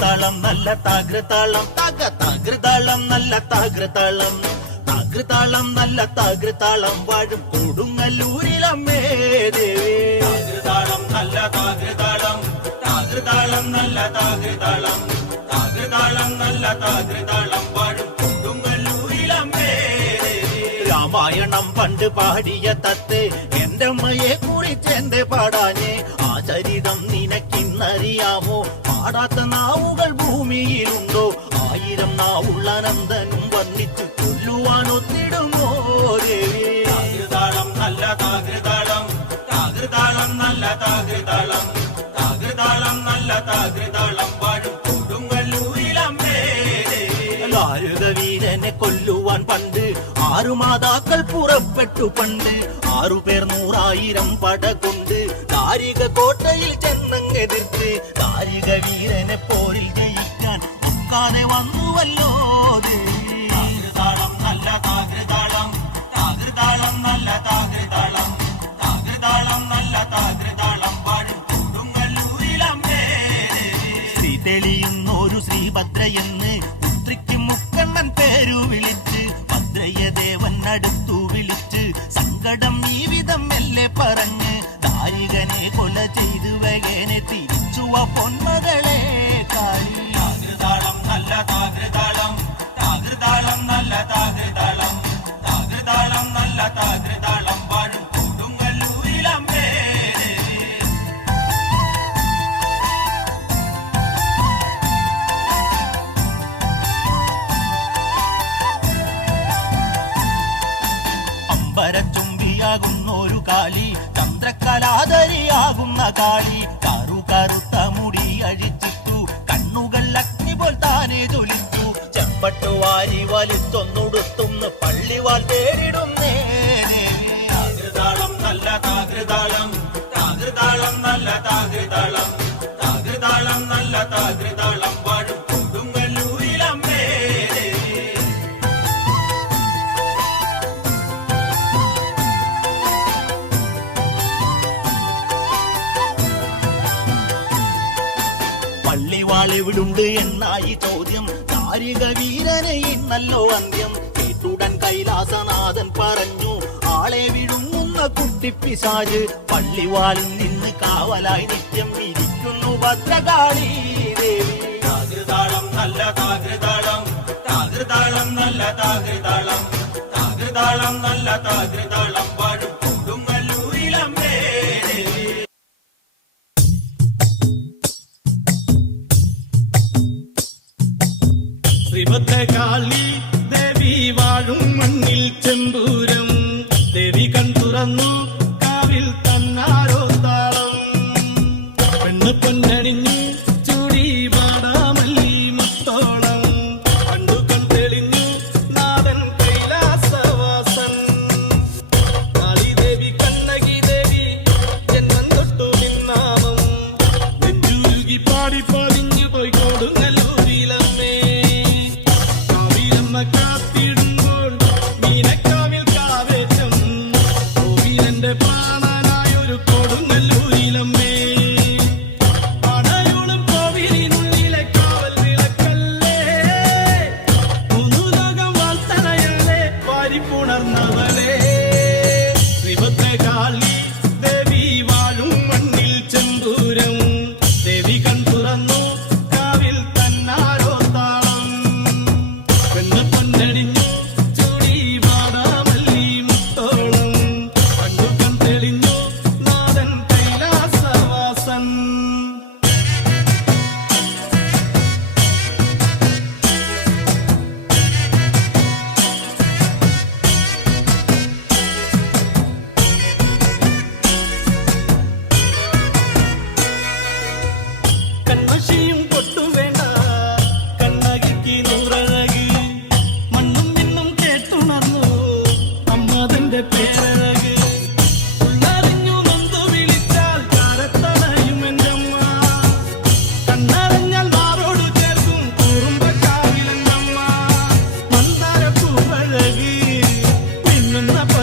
താകൃതാളം നല്ല താകൃതാളം. തക താകൃതാളം നല്ല താകൃതാളം. താകൃതാളം നല്ല താകൃതാളം. വാഴും കൊടുങ്ങല്ലൂരിലമ്മേ ദേവി താകൃതാളം നല്ല താകൃതാളം. താകൃതാളം നല്ല താകൃതാളം. താകൃതാളം നല്ല താകൃതാളം. വാഴും രാമായണം പണ്ട് പാടിയ തത്ത്. എന്റെ അമ്മയെ കുറിച്ച് എന്റെ പാടാഞ്ഞേ ആ ചരിതം നിനക്കിന്നറിയാമോ? പാടാത്ത നാവുകൾ ഭൂമിയിലുണ്ടോ? ആയിരം നാവുള്ള നന്ദനും വർണിച്ചു കൊല്ലുവാൻ ഒത്തിടുമോ താകൃതാളം നല്ല താകൃതാളം താകൃതാളം നല്ല താകൃതാളം താകൃതാളം നല്ല താകൃതാളം പാടും കൊടുങ്ങല്ലൂരിലമ്മേ ലാരുക വീരനെ കൊല്ലുവാൻ പണ്ട് ആറു മാതാക്കൾ പുറപ്പെട്ടു പണ്ട്. ആറു പേർ നൂറായിരം പട കാരിക കോട്ടയിൽ ചെന്നങ്ങെതിർത്ത് താരിക വീരനെ പോരിൽ ജയിക്കാൻ ഒക്കാതെ വന്നുവല്ലോ. താകൃതാളം നല്ല താകൃതാളം. താകൃതാളം നല്ല താകൃതാളം. താകൃതാളം നല്ല താകൃതാളം വാഴും കൊടുങ്ങല്ലൂരിലമ്മേ ശ്രീ തെളിയുന്നൊരു ശ്രീഭദ്രയെന്ന് വാരി വലിച്ചൊന്നുടുത്തുന്ന് പള്ളിവാൾ തേടിടുന്നേ താകൃതാളം നല്ല താകൃതാളം താകൃതാളം നല്ല താകൃതാളം താകൃതാളം നല്ല താകൃതാളം വാഴും കൊടുങ്ങല്ലൂരിലമ്മേ ദേവി. പള്ളിവാളെവിടുണ്ട് എന്നായി ചോദ്യം. കാരിക വീരനെ ഇന്നല്ലോ അന്ത്യം. കേട്ടുടൻ കൈലാസനാഥൻ പറഞ്ഞു ആളെ വിഴുങ്ങുന്ന കുട്ടിപ്പിശാജ് പള്ളിവാളിൽ നിന്ന് കാവലായി നിത്യം വിരിക്കുന്നു ഭദ്രകാളി ദേവി. നല്ല താകൃതാളം താകൃതാളം നല്ല താകൃതാളം താകൃതാളം നല്ല താകൃതാളം. പെണ്ണ് in the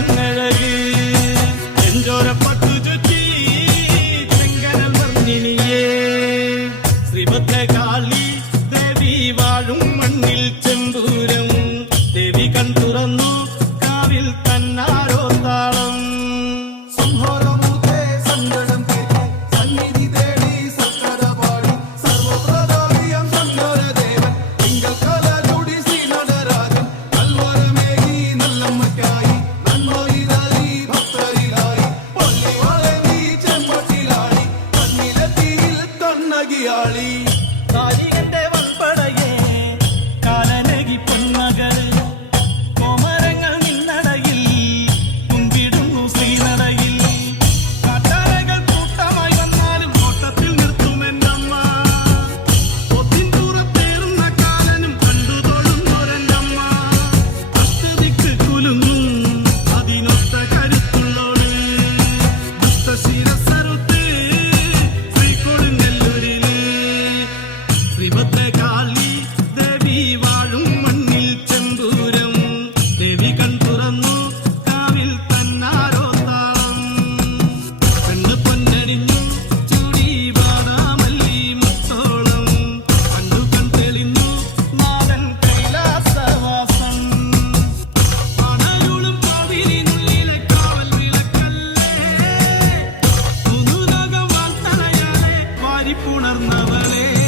വാരിപ്പുണർന്നവളെ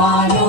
Mano.